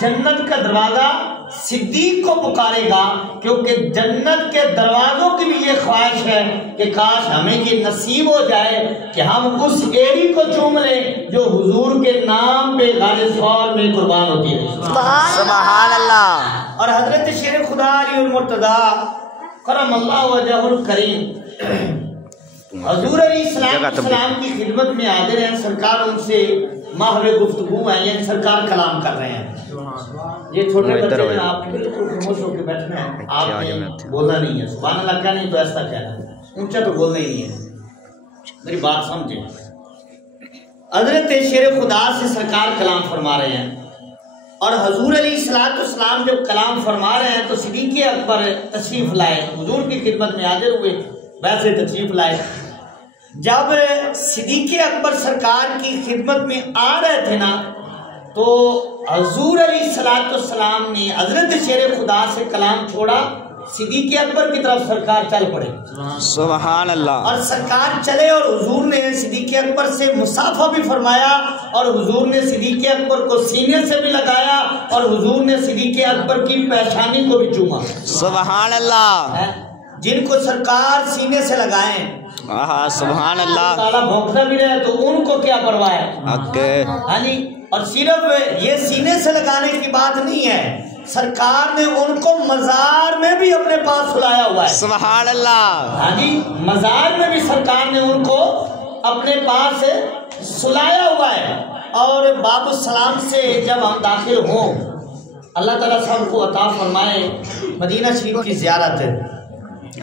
جنت کا دروازہ صدیق کو پکارے گا، کیونکہ جنت کے دروازوں کی بھی یہ خواہش ہے کہ کاش ہمیں یہ نصیب ہو جائے کہ ہم اس ایڑی کو چوم لیں جو حضور کے نام پہ غار ثور میں قربان ہوتی ہے۔ سبحان اللہ۔ اور حضرت شیر خدا علی المرتضیٰ کرم اللہ وجہہ الکریم حضور علیہ السلام کی خدمت میں حاضر ہیں۔ سرکار ان سے محو گفتگو ہیں، یعنی سرکار کلام کر رہے ہیں۔ یہ چھوٹے بچے ہیں، آپ نے بالکل خاموش ہو کے بیٹھنا ہے، آپ نے بولنا نہیں ہے، سبحان اللہ کہنا نہیں تو ایسا کہنا ہے، اونچا تو بولنا ہی نہیں ہے، میری بات سمجھیں۔ حضرت شیر خدا سے سرکار کلام فرما رہے ہیں، اور حضور علیہ السلام جب کلام فرما رہے ہیں تو صدیق اکبر تشریف لائے، حضور کی خدمت میں حاضر ہوئے، ویسے تشریف لائے۔ جب صدیق اکبر سرکار کی خدمت میں آ رہے تھے نا، تو حضور علیہ السلام نے حضرت شیر خدا سے کلام چھوڑا، صدیق اکبر کی طرف سرکار چل پڑے۔ سبحان اللہ۔ اور سرکار چلے اور حضور نے صدیق اکبر سے مصافحہ بھی فرمایا، اور حضور نے صدیق اکبر کو سینے سے بھی لگایا، اور حضور نے صدیق اکبر کی پیشانی کو بھی چوما۔ سبحان اللہ۔ جن کو سرکار سینے سے لگائیں، سبحان اللہ، تعالیٰ بھونکنا بھی رہے تو ان کو کیا پرواہ ہے؟ اور صرف یہ سینے سے لگانے کی بات نہیں ہے، سرکار نے ان کو مزار میں بھی اپنے پاس سلایا ہوا ہے۔ سبحان اللہ۔ مزار میں بھی سرکار نے ان کو اپنے پاس سلایا ہوا ہے۔ اور باب السلام سے جب ہم داخل ہوں، اللہ تعالیٰ سب کو عطا فرمائے مدینہ شریف کی زیارت ہے۔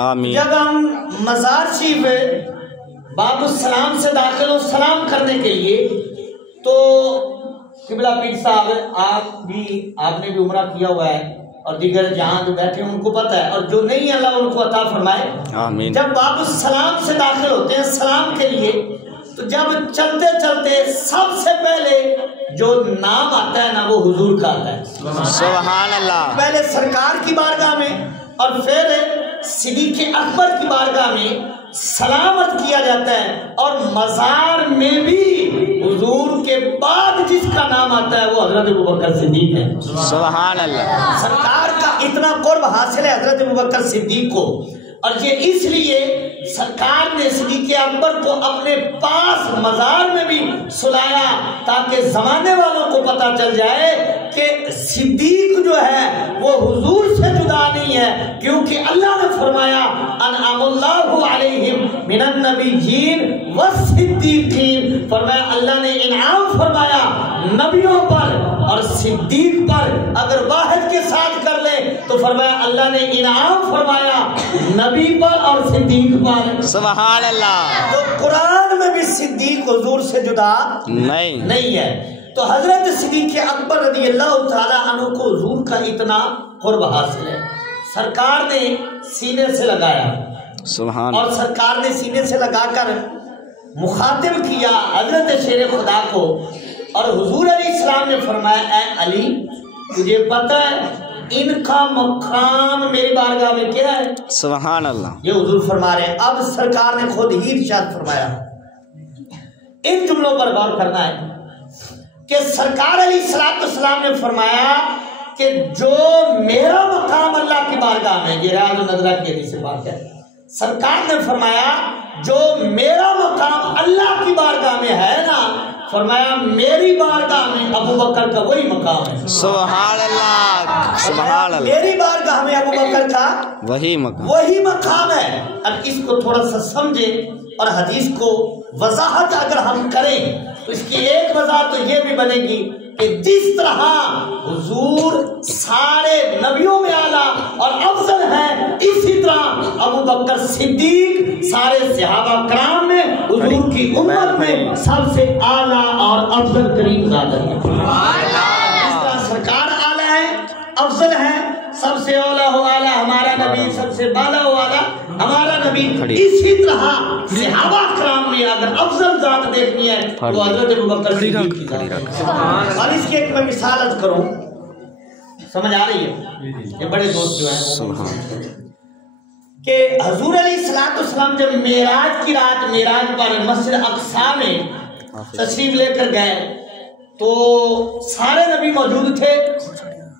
آمین۔ جب ہم مزار شریف باب السلام سے داخل ہوں سلام کرنے کے لیے، تو قبلہ پیر صاحب آپ نے بھی عمرہ کیا ہوا ہے، اور دیگر جہاں جو بیٹھے ہیں ان کو پتہ ہے، اور جو نہیں اللہ ان کو عطا فرمائے۔ آمین۔ جب باب السلام سے داخل ہوتے ہیں سلام کے لیے، تو جب چلتے چلتے سب سے پہلے جو نام آتا ہے نا وہ حضور کا آتا ہے۔ سبحان اللہ۔ پہلے سرکار کی بارگاہ میں اور پھر صدیق اکبر کی بارگاہ میں سلامت کیا جاتا ہے، اور مزار میں بھی حضور کے بعد جس کا نام آتا ہے وہ حضرت ابوبکر صدیق ہے۔ سبحان اللہ۔ سرکار کا اتنا قرب حاصل ہے حضرت ابوبکر صدیق کو، اور یہ اس لیے سرکار نے صدیق اکبر کو اپنے پاس مزار میں بھی سلایا، تاکہ زمانے والوں کو پتہ چل جائے کہ صدیق جو ہے وہ حضور سے جدا نہیں ہے، کیونکہ اللہ نے فرمایا انعم اللہ علیہم من النبیین والصدیقین، فرمایا اللہ نے انعام فرمایا نبیوں پر اور صدیق پر، اگر واحد کے ساتھ کر لے تو فرمایا اللہ نے انعام فرمایا نبی پر اور صدیق پر۔ سبحان اللہ۔ تو قرآن میں بھی صدیق حضور سے جدا نہیں ہے۔ تو حضرت صدیق اکبر رضی اللہ تعالی عنہ کو حضور کا اتنا قرب حاصل ہے، سرکار نے سینے سے لگایا، سبحان، اور سرکار نے سینے سے لگا کر مخاطب کیا حضرت شیر خدا کو، اور حضور علیہ السلام نے فرمایا اے علی تجھے پتہ ہے ان کا مقام میری بارگاہ میں کیا ہے؟ سبحان اللہ۔ یہ حضور فرما رہے ہیں۔ اب سرکار نے خود ہی ارشاد فرمایا، ان جملوں پر غور کرنا ہے کہ سرکار علیہ السلام نے فرمایا کہ جو میرا مقام اللہ کی بارگاہ میں، یہ ریاض النظرہ کی حدیث بات ہے، سرکار نے فرمایا جو میرا مقام اللہ کی بارگاہ میں ہے نا، فرمایا میری بارگاہ میں ابو بکر کا وہی مقام ہے۔ سبحان اللہ، سبحان اللہ۔ میری بارگاہ میں ابو بکر کا وہی مقام ہے۔ اب اس کو تھوڑا سا سمجھیں اور حدیث کو وضاحت اگر ہم کریں تو اس کی ایک وضاحت تو یہ بھی بنے گی کہ جس طرح حضور سارے نبیوں میں اعلیٰ اور افضل ہیں، اسی طرح ابو بکر صدیق سارے صحابہ کرام میں حضور کی امت میں سب سے اعلیٰ اور افضل ترین ذات ہے۔ اس طرح سرکار اعلیٰ ہے، افضل ہے، سب سے اولا ہو اعلیٰ ہمارا نبی، سب سے بالا ہو اعلیٰ ہمارا نبی، اسی طرح صحابہ کرام میں اگر افضل ذات دیکھنی ہے تو حضرت ابوبکر صدیق کی ذات ہے۔ اور اس کی ایک میں مثال عرض کروں، سمجھ آ رہی ہے؟ یہ بڑے دوست جو ہیں کہ حضور علیہ السلام جب معراج کی رات معراج پر مسجد اقصی میں تشریف لے کر گئے تو سارے نبی موجود تھے،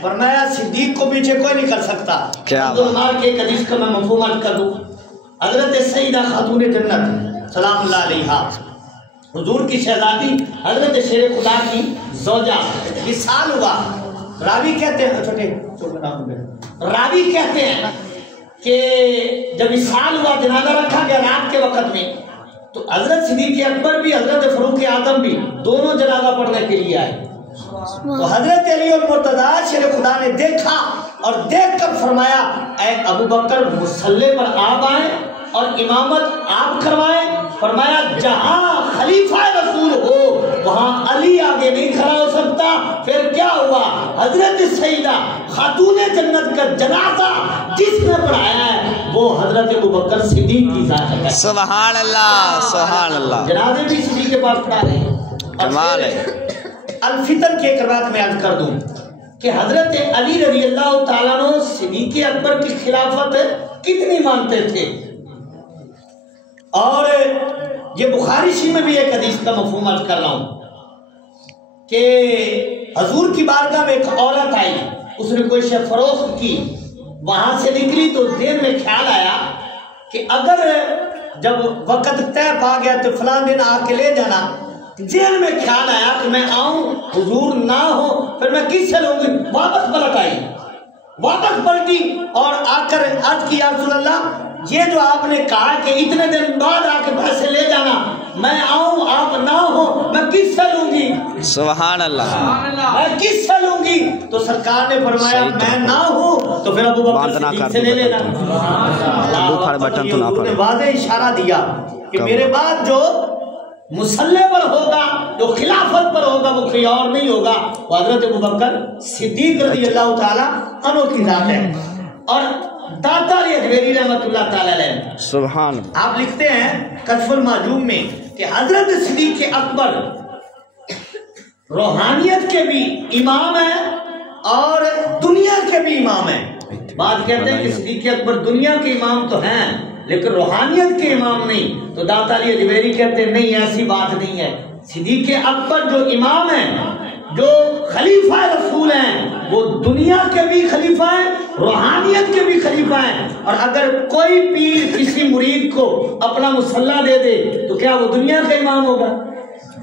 فرمایا صدیق کو پیچھے کوئی نہیں کر سکتا. عبدالمار کے ایک حدیث کا میں مفہوم عرض کر دوں. حضرت سیدہ خاتون جنت سلام اللہ علیہا حضور کی شہزادی حضرت شیر خدا کی زوجہ وصال ہوا. راوی کہتے ہیں کہ جب وصال ہوا جنازہ رکھا گیا رات کے وقت میں تو حضرت صدیق اکبر بھی حضرت فاروق اعظم بھی دونوں جنازہ پڑھنے کے لیے آئے. تو حضرت علی المرتضی شیر خدا نے دیکھا اور دیکھ کر فرمایا اے ابو بکر مصلی پر آپ آئیں اور امامت آپ کروائیں. فرمایا جہاں خلیفہ رسول ہو وہاں علی آگے نہیں کھڑا ہو سکتا. پھر کیا ہوا؟ حضرت سیدہ خاتون جنت کا جنازہ جس نے پڑھایا ہے وہ حضرت ابو بکر صدیق کی ذات ہے. سبحان اللہ سبحان اللہ. جنازے بھی صدیق کے پاس پڑھا رہے ہیں. کمال ہے. الفتن کی ایک روایت میں عرض کر دوں کہ حضرت علی رضی اللہ تعالیٰ عنہ صدیق اکبر کی خلافت کتنی مانتے تھے. اور یہ بخاری شریف میں بھی ایک حدیث کا مفہوم عرض کر رہا ہوں کہ حضور کی بارگاہ میں ایک عورت آئی, اس نے کوئی شے فروخت کی, وہاں سے نکلی تو دین میں خیال آیا کہ اگر جب وقت طے پا گیا تو فلاں دن آ کے لے جانا. ذہن میں خیال آیا کہ میں آؤں حضور نہ ہو پھر میں کس سے لوں گی. واپس پلٹ آئی, واپس پلٹی اور آ کر عرض کی یا رسول اللہ یہ جو آپ نے کہا کہ اتنے دن بعد آ کے پیسے لے جانا, میں آؤں آپ نہ ہو میں کس سے لوں گی. سبحان اللہ. میں کس سے لوں گی؟ تو سرکار نے فرمایا میں نہ ہوں تو پھر ابو بکر صدیق سے لے لینا. واضح اشارہ دیا کہ میرے بعد جو مصلی پر ہوگا جو خلافت پر ہوگا وہ کوئی اور نہیں ہوگا, وہ حضرت ابو بکر صدیق رضی اللہ تعالیٰ عنہ کی ذات ہے. اور داتا علی اجویری رحمۃ اللہ تعالیٰ علیہ سبحان آپ لکھتے ہیں کشف المعجوم میں کہ حضرت صدیق اکبر روحانیت کے بھی امام ہیں اور دنیا کے بھی امام ہیں. بات کہتے ہیں کہ صدیق اکبر دنیا کے امام تو ہیں لیکن روحانیت کے امام نہیں. تو داتا علی اجویری کہتے ہیں نہیں ایسی بات نہیں ہے. صدیق اکبر جو امام ہیں جو خلیفہ رسول ہیں وہ دنیا کے بھی خلیفہ ہیں روحانیت کے بھی خلیفہ ہیں. اور اگر کوئی پیر کسی مرید کو اپنا مصلی دے دے تو کیا وہ دنیا کا امام ہوگا؟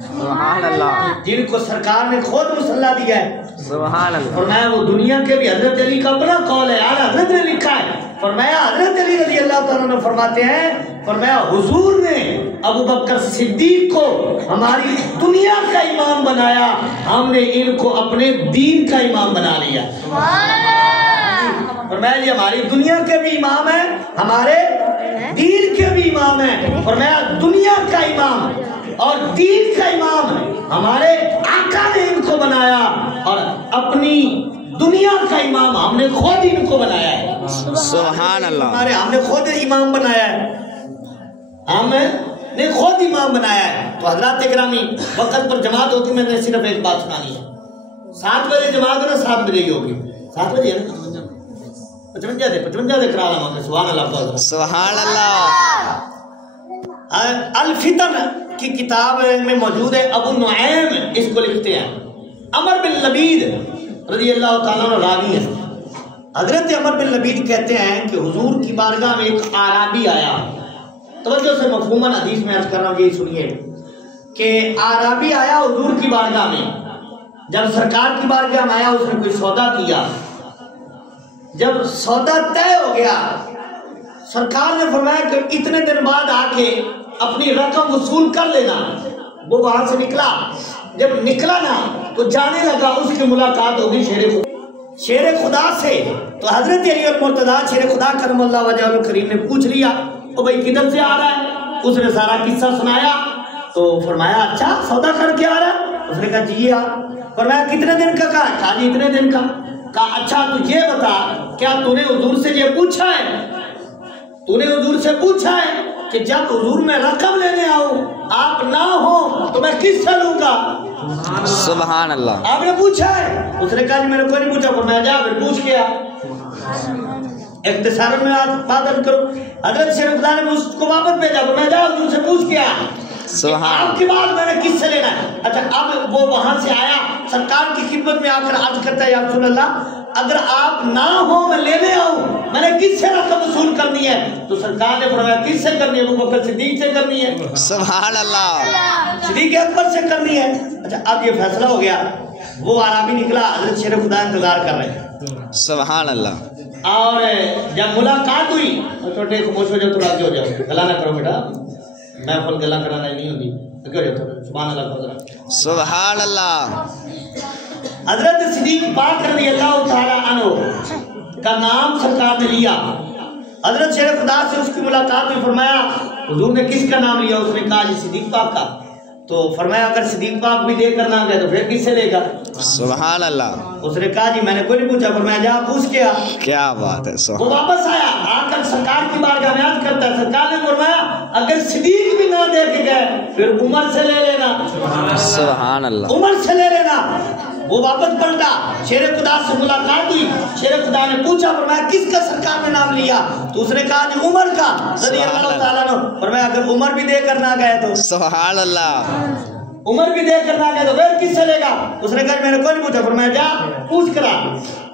سبحان اللہ. جن کو سرکار نے خود مصلی دیا ہے سبحان اللہ. فرمایا وہ دنیا کے بھی. حضرت علی کا اپنا قول ہے, حضرت نے لکھا ہے. فرمایا حضرت علی رضی اللہ تعالیٰ عنہ فرماتے ہیں فرمایا حضور نے ابو بکر صدیق کو ہماری دنیا کا امام بنایا, ہم نے ان کو اپنے دین کا امام بنا لیا. فرمایا یہ ہماری دنیا کے بھی امام ہیں ہمارے دین کے بھی امام ہیں. فرمایا دنیا کا امام اور دین کا امام ہمارے آقا نے ان کو بنایا اور اپنی دنیا کا امام ہم نے خود ان کو بنایا ہے. سبحان اللہ. ہم نے خود امام بنایا ہے, ہم نے خود امام بنایا ہے. تو حضرات اکرامی وقت پر جماعت ہوتی میں نے صرف ایک بات سنانی ہے. 7 بجے جماعت ہے نا 7 بجے ہی ہوگی. 7 بجے ہے نا 55 دے کرا رہا ہوں. سبحان اللہ سبحان اللہ. الفتن کی کتاب میں موجود ہے. ابو نعیم اس کو لکھتے ہیں. عمر بن لبید رضی اللہ تعالیٰ عنہ راوی ہے. حضرت عمر بن لبید کہتے ہیں کہ حضور کی بارگاہ میں ایک اعرابی آیا. توجہ سے مفہوماً حدیث میں عرض کر رہا ہوں, یہی سنیے کہ اعرابی آیا حضور کی بارگاہ میں. جب سرکار کی بارگاہ میں آیا اس نے کوئی سودا کیا. جب سودا طے ہو گیا سرکار نے فرمایا کہ اتنے دن بعد آ کے اپنی رقم وصول کر لینا. وہ وہاں سے نکلا. جب نکلا نا تو جانے لگا اس کی ملاقات ہوگی شیر خدا سے. تو حضرت علی المرتضی شیر خدا کرم اللہ وجہ الکریم نے پوچھ لیا او بھائی کدھر سے آ رہا ہے. اس نے سارا قصہ سنایا. تو فرمایا اچھا سودا کر کے آ رہا ہے. اس نے کہا جی ہاں. فرمایا کتنے دن کا کہا. کہا جی اتنے دن کا. کہا اچھا تو یہ بتا کیا تو نے حضور سے یہ پوچھا ہے, تو نے حضور سے پوچھا ہے کہ جب حضور میں رقم لینے آؤں آپ نہ ہو تو میں کس سے لوں گا. سبحان اللہ. آپ نے پوچھا ہے. اس نے کہا جی میں نے کوئی نہیں پوچھا. فرمایا جا پھر پوچھ کے آ. اختصار میں بات کرو. حضرت شیر خدا نے اس کو واپس بھیجا. فرمایا جا حضور سے پوچھ کے آ. آپ کی بات میں نے کس سے لینا ہے. اچھا اب وہ وہاں سے آیا سرکار کی خدمت میں آ کر عرض کرتا ہے یا رسول اللہ اگر آپ نہ ہو میں لینے آؤں، میں نے کس سے رقم وصول کرنی ہے؟ تو سرکار نے فرمایا کس سے کرنی ہے؟ ابو بکر صدیق سے کرنی ہے۔ سبحان اللہ، صدیق اکبر سے کرنی ہے۔ اچھا اب یہ فیصلہ ہو گیا، وہ عربی نکلا، حضرت شیر خدا انتظار کر رہے ہیں۔ سبحان اللہ۔ اور جب ملاقات ہوئی، چھوٹے خاموش ہو جاؤ، تھوڑا آگے ہو جاؤ، گلا نہ کرو بیٹا، محفل گلا کرانا نہیں ہوتی، آگے ہو جاؤ، سبحان اللہ حضرت سبحان اللہ۔ حضرت صدیق پاک رضی اللہ تعالی عنہ کا نام سرکار نے لیا۔ حضرت شیر خدا سے اس کی ملاقات میں فرمایا حضور نے کس کا نام لیا؟ اس نے کہا جی صدیق پاک کا۔ تو فرمایا اگر صدیق پاک بھی دے کر نہ گئے تو پھر کس سے لے گا؟ سبحان اللہ۔ اس نے کہا جی میں نے کوئی نہیں پوچھا۔ فرمایا جا پوچھ کے آ۔ کیا بات ہے۔ وہ واپس آیا، آ کر سرکار کی بارگاہ میں عرض کرتا ہے، سرکار نے فرمایا اگر صدیق بھی نہ دے کے گئے پھر عمر سے لے لینا۔ سبحان اللہ، عمر سے لے لینا۔ وہ واپس پلٹا، شیر خدا سے ملاقات ہوئی، شیر خدا نے پوچھا، فرمایا کس کا سرکار نے نام لیا؟ تو اس نے کہا جی عمر کا رضی اللہ تعالیٰ عنہ۔ فرمایا اگر عمر بھی دے کر نہ گئے تو؟ سبحان اللہ، عمر بھی دے کر نہ گئے تو پھر کس سے لے گا؟ اس نے کہا میں نے کوئی نہیں پوچھا۔ فرمایا جا پوچھ کرا۔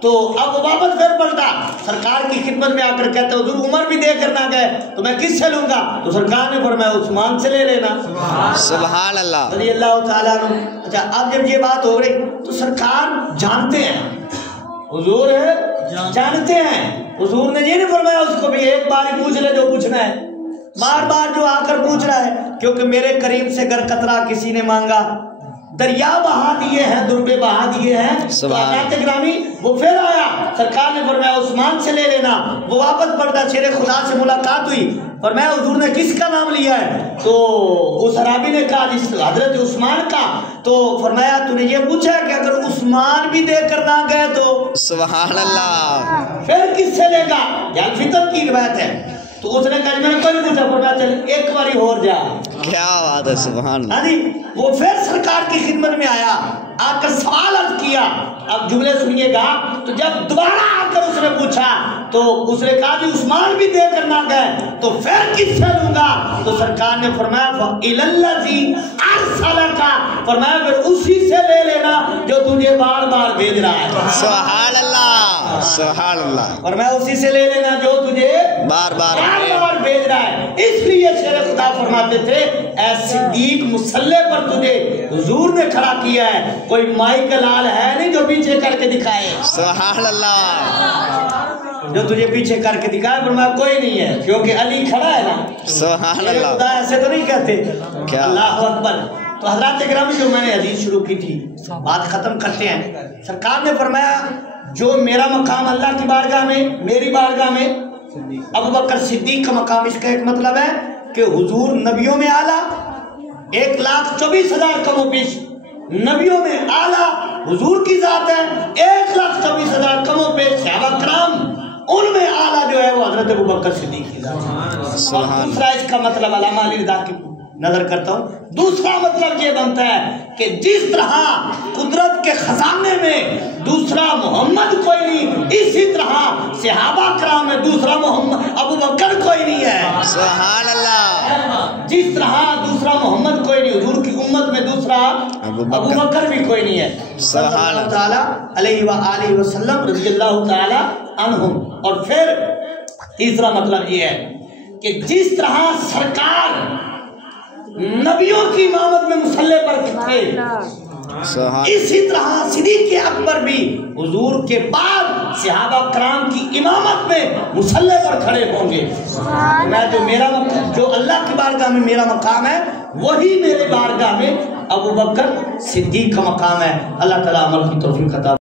تو اب وہ واپس پھر پلٹا، سرکار کی خدمت میں آ کر کہتا ہے حضور عمر بھی دے کر نہ گئے تو میں کس سے لوں گا؟ تو سرکار نے فرمایا عثمان سے لے لینا۔ سبحان اللہ، رضی اللہ تعالیٰ عنہ۔ اچھا اب جب یہ بات ہو رہی تو سرکار جانتے ہیں، حضور جانتے ہیں، حضور نے یہ نہیں فرمایا اس کو بھی ایک بار ہی پوچھ لے جو پوچھنا ہے، بار بار جو آ کر پوچھ رہا ہے، کیونکہ میرے کریم سے گر قطرہ کسی نے مانگا دریا بہا دیے ہیں، دربے بہا دیے ہیں۔ حضرت گرامی وہ پھر آیا، سرکار نے فرمایا عثمان سے لے لینا۔ وہ واپس پڑتا، شیر خدا سے ملاقات ہوئی، فرمایا حضور نے کس کا نام لیا ہے؟ تو اس عرابی نے کہا جس حضرت عثمان کا۔ تو فرمایا تو نے یہ پوچھا ہے کہ اگر عثمان بھی دے کر نہ گئے تو؟ سبحان اللہ، پھر کس سے لے گا؟ یہ فطر کی روایت ہے۔ تو اس نے کہا میں نے کوئی نہیں پوچھا۔ فرمایا چل ایک باری اور جا۔ کیا بات ہے، سبحان اللہ۔ ہاں جی، وہ پھر سرکار کی خدمت میں آیا، آ کر سوال عرض کیا۔ اب جملے سنیے گا، تو جب دوبارہ آ کر اس نے پوچھا تو اس نے کہا جی عثمان بھی دے کر نہ گئے تو پھر کس سے لوں گا؟ تو سرکار نے فرمایا فَإِلَى الَّذِي أَرْسَلَكَ، فرمایا پھر اسی سے لے لینا جو تجھے بار بار بھیج رہا ہے۔ سبحان اللہ، سبحان اللہ، فرمایا اسی سے لے لینا جو تجھے بار بار بھیج رہا ہے۔ اس لیے شیر خدا فرماتے تھے اے صدیق مسلح پر تجھے حضور نے کھڑا کیا ہے، کوئی مائی کا لال ہے نہیں جو پیچھے کر کے دکھائے۔ سبحان اللہ، جو تجھے پیچھے کر کے دکھائے، فرمایا کوئی نہیں ہے، کیونکہ علی کھڑا ہے نا۔ سبحان شیر اللہ، خدا ایسے تو نہیں کہتے۔ کیا اللہ اکبر۔ تو حضرات اکرام جو میں نے حدیث شروع کی تھی، بات ختم کرتے ہیں۔ سرکار نے فرمایا جو میرا مقام اللہ کی بارگاہ میں، میری بارگاہ میں ابو بکر صدیق کا مقام، اس کا ایک مطلب ہے کہ حضور نبیوں میں اعلیٰ، 1,24,000 کم و بیش نبیوں میں اعلیٰ حضور کی ذات ہے، 1,24,000 کم و بیش صحابہ کرام ان میں اعلیٰ جو ہے وہ حضرت ابو بکر صدیق کی ذات ہے۔ اور دوسرا اس کا مطلب علامہ علی رضا کی نظر کرتا ہوں، دوسرا مطلب یہ بنتا ہے کہ جس طرح قدرت کے خزانے میں دوسرا محمد کوئی نہیں، اسی طرح صحابہ کرام میں دوسرا محمد ابو بکر کوئی نہیں ہے۔ سبحان اللہ، جس طرح دوسرا محمد کوئی نہیں، حضور کی امت میں دوسرا ابو بکر بھی کوئی نہیں ہے، صلی اللہ تعالیٰ علیہ وآلہ وسلم رضی اللہ تعالیٰ عنہم۔ اور پھر تیسرا مطلب یہ ہے کہ جس طرح سرکار نبیوں کی امامت میں مسلح پر تھے، اسی طرح صدیق اکبر بھی حضور کے بعد صحابہ کرام کی امامت میں مسلح پر کھڑے ہوں گے۔ میں جو اللہ کی بارگاہ میں میرا مقام ہے وہی میرے بارگاہ میں ابو بکر صدیق کا مقام ہے۔ اللہ تعالیٰ عمل کی توفیق عطا